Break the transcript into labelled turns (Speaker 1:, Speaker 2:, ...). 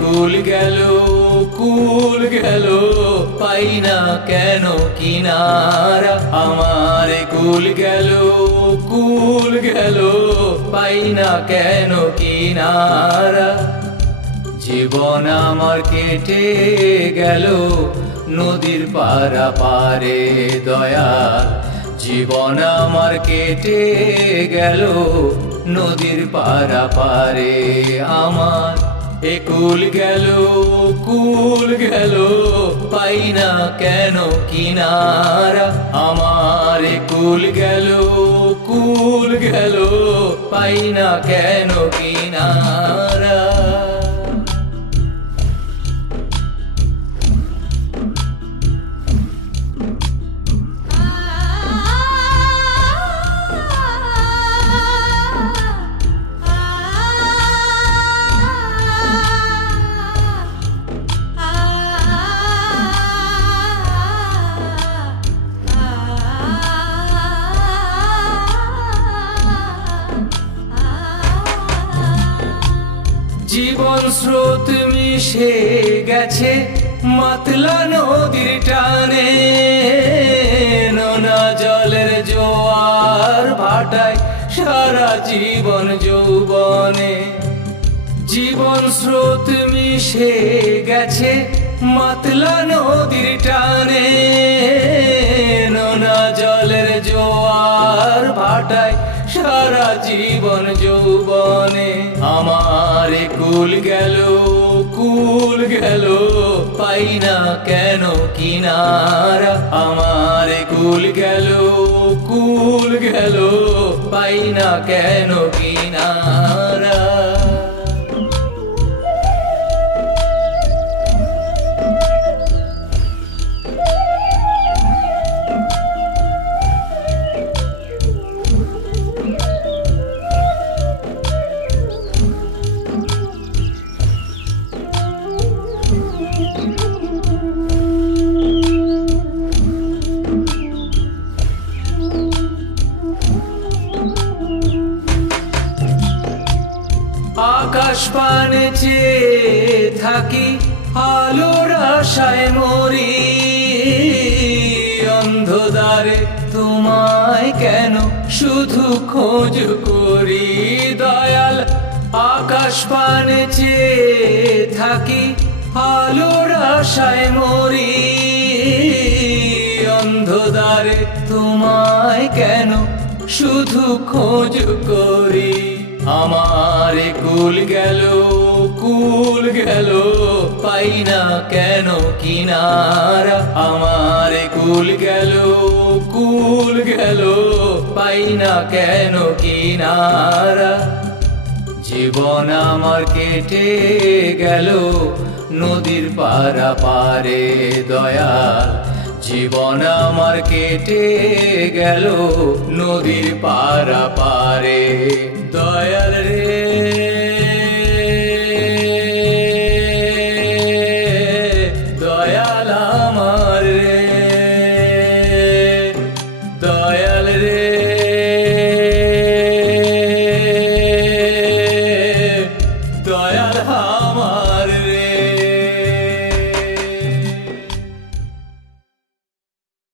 Speaker 1: কুল গেল কুল গেল, পাই না কেন কিনারা? আমার কুল গেল কুল গেল, পাই না কেন কিনারা? জীবন আমার কেটে গেল, নদীর পারা পারে দয়াল। জীবন আমার কেটে গেল, নদীর পারা পারে আমার এ কুল গেল কুল গেল, পাই না কেন কিনারা? আমার একুল কুল গেল কুল গেল, পাই না কেন কিনারা? জীবন স্রোত মিশে গেছে মাতলা নদীর টানে। নোনা জলের জোয়ার ভাটায় সারা জীবন যৌবনে। জীবন স্রোত মিশে গেছে মাতলা নদীর টানে। নোনা জলের জোয়ার ভাটায় সারা জীবন যৌবনে। আমার এ কুল গেল কুল গেল, পাই না কেন কিনারা? আমার কুল গেল কুল গেল, পাই না কেন কিনারা? আকাশ পানে চেয়ে থাকি, আলোর আশায় মরি। অন্ধকারে তোমায় কেন শুধু খোঁজ করি? দয়াল, আকাশ পানে চেয়ে থাকি, আলোর আশায় মরি। অন্ধকারে তোমায় কেন শুধু খোঁজ করি? আমার কুল গেল কুল গেল, পাই না কেন কিনারা? আমার কুল গেল কুল গেল, পাই না কেন কিনারা? জীবন আমার কেটে গেল, নদীর পারা পারে দয়াল। জীবন আমার কেটে গেল, নদীর পারা পারে দয়াল।